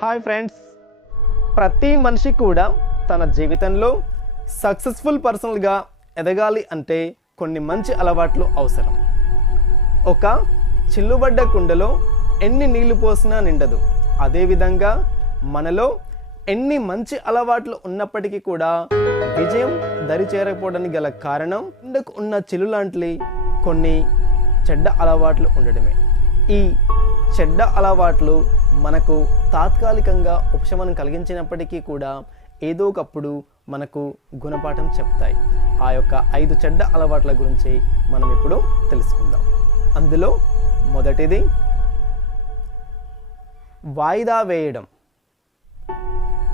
Hi friends. ప్రతి మనిషి కూడా తన జీవితంలో సక్సెస్ఫుల్ పర్సనల్గా ఎదగాలి అంటే కొన్ని మంచి అలవాట్లు అవసరం. ఒక చిల్లుబడ్డ కుండలో ఎన్ని నీళ్ళు పోసినా నిండదు. అదేవిధంగా మనలో ఎన్ని మంచి అలవాట్లు ఉన్నప్పటికీ కూడా విజయం దరి చేరకపోవడానికి గల కారణం ఇందుకు ఉన్న చిల్లు లాంటి కొన్ని చెడ్డ అలవాట్లు ఉండడమే. ఈ చెడ్డ అలవాట్లు మనకు తాత్కాలికంగా ఉపశమనం కలిగించినప్పటికీ కూడా ఏదో ఒకప్పుడు మనకు గుణపాఠం చెప్తాయి. ఆ యొక్క ఐదు చెడ్డ అలవాట్ల గురించి మనం ఇప్పుడు తెలుసుకుందాం. అందులో మొదటిది వాయిదా వేయడం.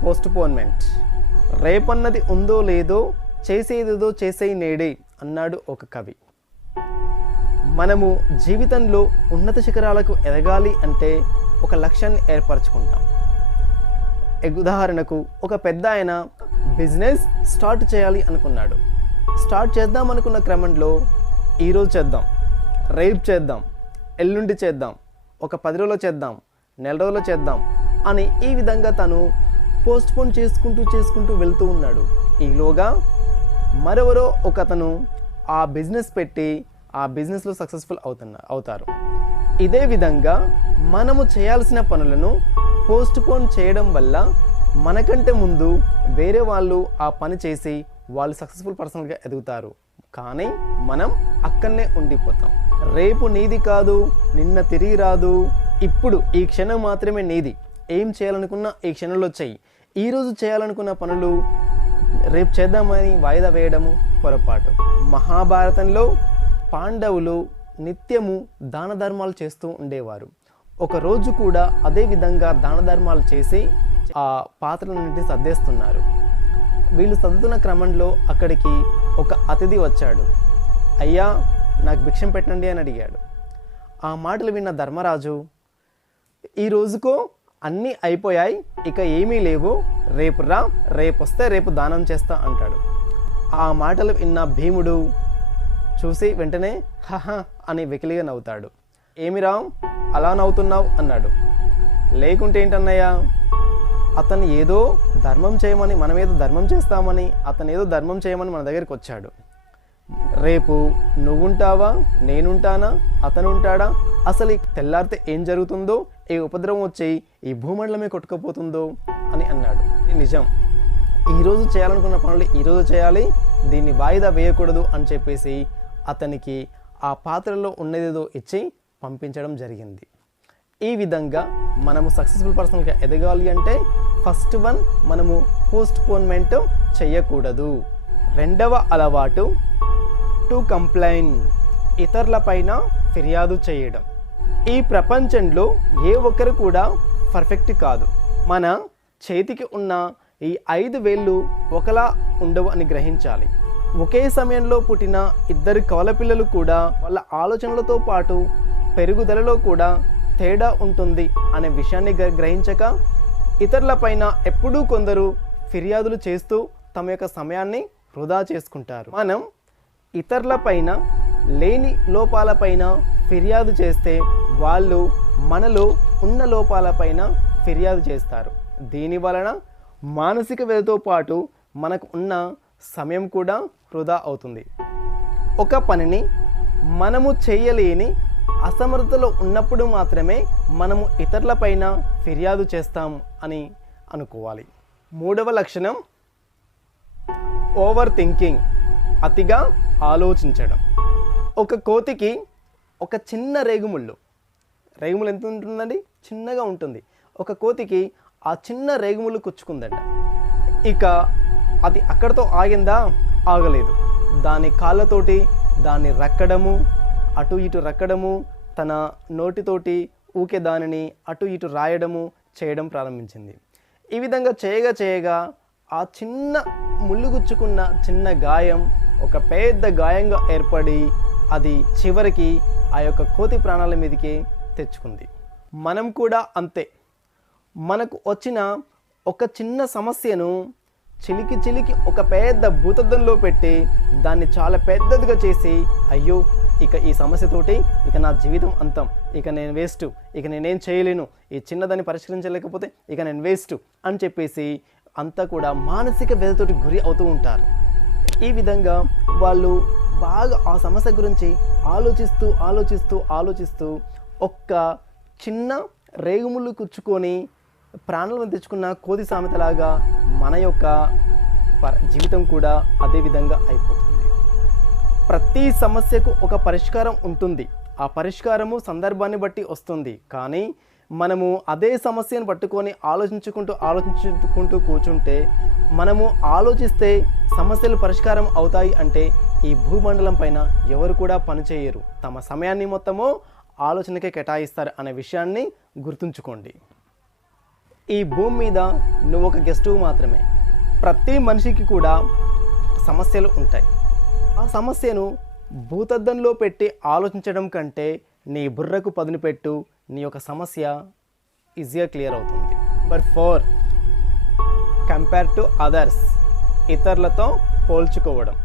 పోస్ట్పోన్మెంట్. రేపన్నది ఉందో లేదో చేసేదేదో చేసేయి నేడే అన్నాడు ఒక కవి. మనము జీవితంలో ఉన్నత శిఖరాలకు ఎదగాలి అంటే ఒక లక్ష్యాన్ని ఏర్పరచుకుంటాం. ఉదాహరణకు ఒక పెద్ద ఆయన బిజినెస్ స్టార్ట్ చేయాలి అనుకున్నాడు. స్టార్ట్ చేద్దాం అనుకున్న క్రమంలో ఈరోజు చేద్దాం. రేపు చేద్దాం. ఎల్లుండి చేద్దాం. ఒక పది రోజుల్లో చేద్దాం. నెల రోజుల్లో చేద్దాం అని ఈ విధంగా తను పోస్ట్పోన్ చేసుకుంటూ చేసుకుంటూ వెళ్తూ ఉన్నాడు. ఈలోగా మరెవరో ఒకతను ఆ బిజినెస్ పెట్టి ఆ బిజినెస్లో సక్సెస్ఫుల్ అవుతున్న అవుతారు. ఇదే విధంగా మనము చేయాల్సిన పనులను పోస్ట్పోన్ చేయడం వల్ల మనకంటే ముందు వేరే వాళ్ళు ఆ పని చేసి వాళ్ళు సక్సెస్ఫుల్ పర్సన్గా ఎదుగుతారు. కానీ మనం అక్కడనే ఉండిపోతాం. రేపు నీది కాదు నిన్న తిరిగి రాదు. ఇప్పుడు ఈ క్షణం మాత్రమే నీది. ఏం చేయాలనుకున్నా ఈ క్షణంలో చెయ్యి. ఈరోజు చేయాలనుకున్న పనులు రేపు చేద్దామని వాయిదా వేయడము పొరపాటు. మహాభారతంలో పాండవులు నిత్యము దాన ధర్మాలు చేస్తూ ఉండేవారు. ఒకరోజు కూడా అదే విధంగా దాన ధర్మాలు చేసి ఆ పాత్రలన్నింటినీ సర్దేస్తున్నారు. వీళ్ళు సర్దుతున్న క్రమంలో అక్కడికి ఒక అతిథి వచ్చాడు. అయ్యా నాకు భిక్షం పెట్టండి అని అడిగాడు. ఆ మాటలు విన్న ధర్మరాజు ఈ రోజుకో అన్నీ అయిపోయాయి ఇక ఏమీ లేవు. రేపు రా రేపు వస్తే రేపు దానం చేస్తా అంటాడు. ఆ మాటలు విన్న భీముడు చూసి వెంటనే హహ అని వెకిలిగా నవ్వుతాడు. ఏమి రా అలా నవ్వుతున్నావు? అన్నాడు. లేకుంటే ఏంటన్నయ్యా? అతను ఏదో ధర్మం చేయమని మనం ఏదో ధర్మం చేస్తామని అతను ఏదో ధర్మం చేయమని మన దగ్గరికి వచ్చాడు. రేపు నువ్వుంటావా? నేనుంటానా? అతను ఉంటాడా అసలు ఈ తెల్లారితే ఏం జరుగుతుందో ఏ ఉపద్రవం వచ్చి ఈ భూమండలమే కొట్టుకుపోతుందో అని అన్నాడు. నిజం. ఈరోజు చేయాలనుకున్న పనులు ఈరోజు చేయాలి దీన్ని వాయిదా వేయకూడదు అని చెప్పేసి అతనికి ఆ పాత్రలో ఉన్నదేదో ఇచ్చి పంపించడం జరిగింది. ఈ విధంగా మనము సక్సెస్ఫుల్ పర్సన్గా ఎదగాలి అంటే ఫస్ట్ వన్ మనము పోస్ట్ పోన్మెంట్ చేయకూడదు. రెండవ అలవాటు టు కంప్లైన్ ఇతరులపైన ఫిర్యాదు చేయడం. ఈ ప్రపంచంలో ఏ ఒక్కరు కూడా పర్ఫెక్ట్ కాదు. మన చేతికి ఉన్న ఈ ఐదు వేళ్ళు ఒకలా ఉండవు అని గ్రహించాలి. ఒకే సమయంలో పుట్టిన ఇద్దరు కవలపిల్లలు కూడా వాళ్ళ ఆలోచనలతో పాటు పెరుగుదలలో కూడా తేడా ఉంటుంది అనే విషయాన్ని గ్ర- గ్రహించక ఇతరులపైన ఎప్పుడూ కొందరు ఫిర్యాదులు చేస్తూ తమ యొక్క సమయాన్ని వృధా చేసుకుంటారు. మనం ఇతరులపైన లేని లోపాలపైన ఫిర్యాదు చేస్తే వాళ్ళు మనలో ఉన్న లోపాలపైన ఫిర్యాదు చేస్తారు. దీని వలన మానసిక వ్యధతో పాటు మనకు ఉన్న సమయం కూడా వృధా అవుతుంది. ఒక పనిని మనము చేయలేని అసమర్థతలో ఉన్నప్పుడు మాత్రమే మనము ఇతరులపైన ఫిర్యాదు చేస్తాం అని అనుకోవాలి. మూడవ లక్షణం ఓవర్ థింకింగ్ అతిగా ఆలోచించడం. ఒక కోతికి ఒక చిన్న రేగుముళ్ళు రేగుములు ఎంత ఉంటుందండి? చిన్నగా ఉంటుంది. ఒక కోతికి ఆ చిన్న రేగుముళ్ళు కుచ్చుకుందంట. ఇక అది అక్కడతో ఆగిందా? ఆగలేదు. దాని కాళ్ళతోటి దాన్ని రక్కడము అటు ఇటు రక్కడము తన నోటితోటి ఊకే దానిని అటు ఇటు రాయడము చేయడం ప్రారంభించింది. ఈ విధంగా చేయగా చేయగా ఆ చిన్న ముళ్ళుగుచ్చుకున్న చిన్న గాయం ఒక పెద్ద గాయంగా ఏర్పడి అది చివరికి ఆ యొక్క కోతి ప్రాణాల మీదకి తెచ్చుకుంది. మనం కూడా అంతే. మనకు వచ్చిన ఒక చిన్న సమస్యను చిలికి చిలికి ఒక పెద్ద భూతద్దంలో పెట్టి దాన్ని చాలా పెద్దదిగా చేసి అయ్యో ఇక ఈ సమస్యతోటి ఇక నా జీవితం అంతం. ఇక నేను వేస్ట్. ఇక నేనేం చేయలేను. ఈ చిన్నదాన్ని పరిష్కరించలేకపోతే ఇక నేను వేస్ట్ అని చెప్పేసి అంతా కూడా మానసిక వ్యధతోటి గురి అవుతూ ఉంటారు. ఈ విధంగా వాళ్ళు బాగా ఆ సమస్య గురించి ఆలోచిస్తూ ఆలోచిస్తూ ఆలోచిస్తూ ఒక్క చిన్న రేగుముళ్ళు కుచ్చుకొని ప్రాణాలను తెచ్చుకున్న కోతి సామెతలాగా మన యొక్క ప- జీవితం కూడా అదే విధంగా అయిపోతుంది. ప్రతి సమస్యకు ఒక పరిష్కారం ఉంటుంది. ఆ పరిష్కారము సందర్భాన్ని బట్టి వస్తుంది. కానీ మనము అదే సమస్యను పట్టుకొని ఆలోచించుకుంటూ ఆలోచించుకుంటూ కూర్చుంటే మనము ఆలోచిస్తే సమస్యలు పరిష్కారం అవుతాయి అంటే ఈ భూమండలం పైన ఎవరు కూడా పనిచేయరు. తమ సమయాన్ని మొత్తము ఆలోచనకే కేటాయిస్తారు అనే విషయాన్ని గుర్తుంచుకోండి. ఈ భూమి మీద నువ్వు ఒక గెస్ట్ మాత్రమే. ప్రతి మనిషికి కూడా సమస్యలు ఉంటాయి. ఆ సమస్యను భూతద్దంలో పెట్టి ఆలోచించడం కంటే నీ బుర్రకు పదును పెట్టు నీ యొక్క సమస్య ఈజీగా క్లియర్ అవుతుంది. Number four compare to others ఇతరులతో పోల్చుకోవడం.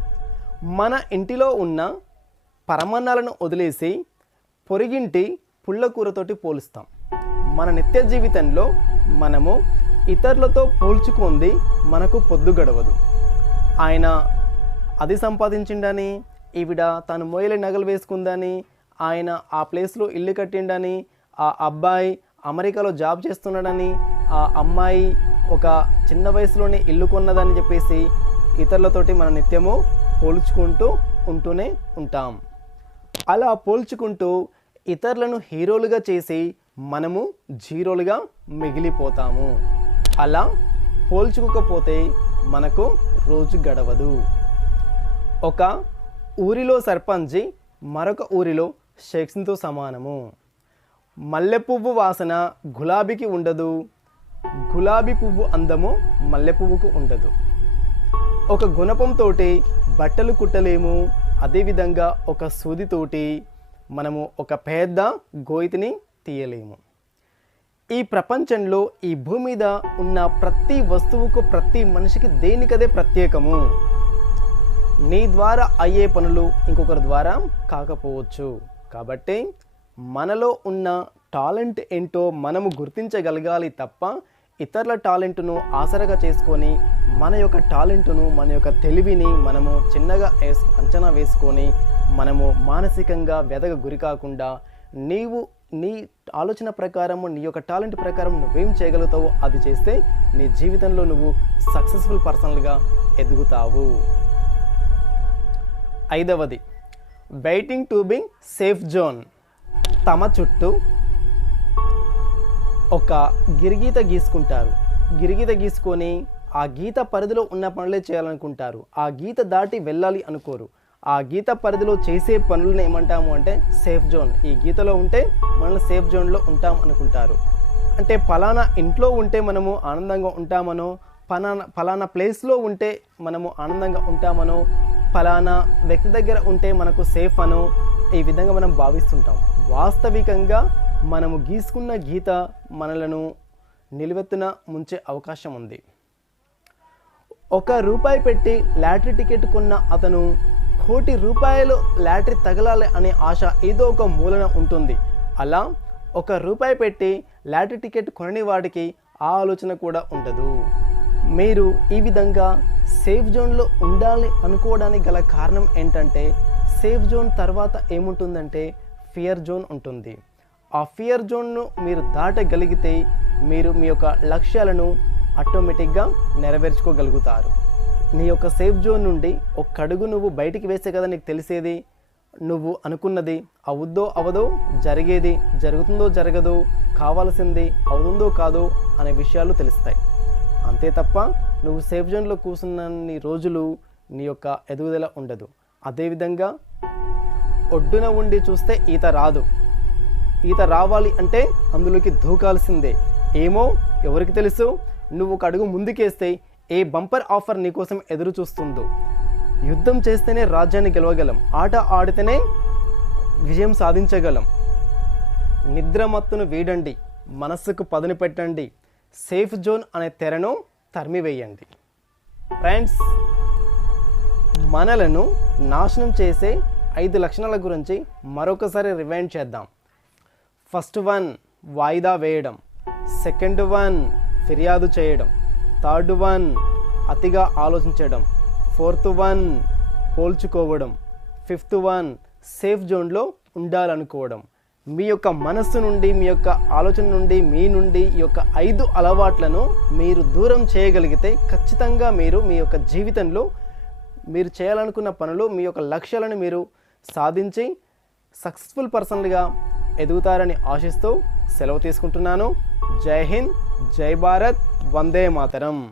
మన ఇంటిలో ఉన్న పరమాన్నాలను వదిలేసి పొరిగింటి పుల్లకూరతోటి పోలుస్తాం. మన నిత్య జీవితంలో మనము ఇతరులతో పోల్చుకుంది మనకు పొద్దు గడవదు. ఆయన అది సంపాదించిండని ఈవిడ తను మోయలే నగలు వేసుకుందని ఆయన ఆ ప్లేస్లో ఇల్లు కట్టిండని ఆ అబ్బాయి అమెరికాలో జాబ్ చేస్తున్నాడని ఆ అమ్మాయి ఒక చిన్న వయసులోనే ఇల్లు కొన్నదని చెప్పేసి ఇతరులతోటి మన నిత్యము పోల్చుకుంటూ ఉంటూనే ఉంటాం. అలా పోల్చుకుంటూ ఇతరులను హీరోలుగా చేసి మనము జీరోలుగా మిగిలిపోతాము. అలా పోల్చుకోకపోతే మనకు రోజు గడవదు. ఒక ఊరిలో సర్పంచి మరొక ఊరిలో షేక్స్తో సమానము. మల్లె పువ్వు వాసన గులాబీకి ఉండదు. గులాబీ పువ్వు అందము మల్లె పువ్వుకు ఉండదు. ఒక గుణపంతో బట్టలు కుట్టలేము. అదేవిధంగా ఒక సూదితోటి మనము ఒక పెద్ద గోయితిని తీయలేము. ఈ ప్రపంచంలో ఈ భూమి మీద ఉన్న ప్రతి వస్తువుకు ప్రతి మనిషికి దేనికదే ప్రత్యేకము? నీ ద్వారా అయ్యే పనులు ఇంకొకరి ద్వారా కాకపోవచ్చు. కాబట్టి మనలో ఉన్న టాలెంట్ ఏంటో మనము గుర్తించగలగాలి తప్ప ఇతరుల టాలెంట్ను ఆసరగా చేసుకొని మన యొక్క టాలెంట్ను మన యొక్క తెలివిని మనము చిన్నగా అంచనా వేసుకొని మనము మానసికంగా వెదగ గురి కాకుండా నీవు నీ ఆలోచన ప్రకారము నీ యొక్క టాలెంట్ ప్రకారం నువ్వేం చేయగలుగుతావో అది చేస్తే నీ జీవితంలో నువ్వు సక్సెస్ఫుల్ పర్సనల్గా ఎదుగుతావు. ఐదవది బైటింగ్ టూబింగ్ సేఫ్ జోన్ తమ చుట్టూ ఒక గిరిగీత గీసుకుంటారు. గిరిగీత గీసుకొని ఆ గీత పరిధిలో ఉన్న పనులే చేయాలనుకుంటారు. ఆ గీత దాటి వెళ్ళాలి అనుకోరు. ఆ గీత పరిధిలో చేసే పనులను ఏమంటాము అంటే సేఫ్ జోన్ ఈ గీతలో ఉంటే మనల్ని సేఫ్ జోన్లో ఉంటాం అనుకుంటారు. అంటే ఫలానా ఇంట్లో ఉంటే మనము ఆనందంగా ఉంటామనో ఫలానా ఫలానా ప్లేస్లో ఉంటే మనము ఆనందంగా ఉంటామనో ఫలానా వ్యక్తి దగ్గర ఉంటే మనకు సేఫ్ అనో ఈ విధంగా మనం భావిస్తుంటాం. వాస్తవికంగా మనము గీసుకున్న గీత మనలను నిలువెత్తున ముంచే అవకాశం ఉంది. ఒక రూపాయి పెట్టి లాటరీ టికెట్ కొన్న అతను కోటి రూపాయలు లాటరీ తగలాలి అనే ఆశ ఏదో ఒక మూలన ఉంటుంది. అలా ఒక రూపాయి పెట్టి లాటరీ టికెట్ కొనని వాడికి ఆ ఆలోచన కూడా ఉండదు. మీరు ఈ విధంగా సేఫ్ జోన్లో ఉండాలి అనుకోవడానికి గల కారణం ఏంటంటే సేఫ్ జోన్ తర్వాత ఏముంటుందంటే ఫియర్ జోన్ ఉంటుంది. ఆ ఫియర్ జోన్ను మీరు దాటగలిగితే మీరు మీ యొక్క లక్ష్యాలను ఆటోమేటిక్గా నెరవేర్చుకోగలుగుతారు. నీ యొక్క సేఫ్ జోన్ నుండి ఒక అడుగు నువ్వు బయటికి వేస్తే కదా నీకు తెలిసేది? నువ్వు అనుకున్నది అవుద్దో అవదో జరిగేది జరుగుతుందో జరగదో కావాల్సింది అవుతుందో కాదో అనే విషయాలు తెలుస్తాయి. అంతే తప్ప నువ్వు సేఫ్ జోన్లో కూర్చున్నన్ని రోజులు నీ యొక్క ఎదుగుదల ఉండదు. అదేవిధంగా ఒడ్డున ఉండి చూస్తే ఈత రాదు. ఈత రావాలి అంటే అందులోకి దూకాల్సిందే. ఏమో? ఎవరికి తెలుసు? నువ్వు ఒక అడుగు ముందుకేస్తే ఏ బంపర్ ఆఫర్ నీకోసం ఎదురు చూస్తుందో. యుద్ధం చేస్తేనే రాజ్యాన్ని గెలవగలం. ఆట ఆడితేనే విజయం సాధించగలం. నిద్రమత్తును వీడండి. మనస్సుకు పదును పెట్టండి. సేఫ్ జోన్ అనే తెరను తరిమివేయండి. ఫ్రెండ్స్ మనలను నాశనం చేసే ఐదు లక్షణాల గురించి మరొకసారి రివైండ్ చేద్దాం. ఫస్ట్ వన్ వాయిదా వేయడం సెకండ్ వన్ ఫిర్యాదు చేయడం థర్డ్ వన్ అతిగా ఆలోచించడం ఫోర్త్ వన్ పోల్చుకోవడం ఫిఫ్త్ వన్ సేఫ్ జోన్లో ఉండాలనుకోవడం. మీ యొక్క మనస్సు నుండి మీ యొక్క ఆలోచన నుండి మీ నుండి ఈ యొక్క ఐదు అలవాట్లను మీరు దూరం చేయగలిగితే ఖచ్చితంగా మీరు మీ యొక్క జీవితంలో మీరు చేయాలనుకున్న పనులు మీ యొక్క లక్ష్యాలను మీరు సాధించి సక్సెస్ఫుల్ పర్సన్లుగా ఎదుగుతారని ఆశిస్తూ సెలవు తీసుకుంటున్నాను. జై హింద్ జై భారత్ వందే మాతరం.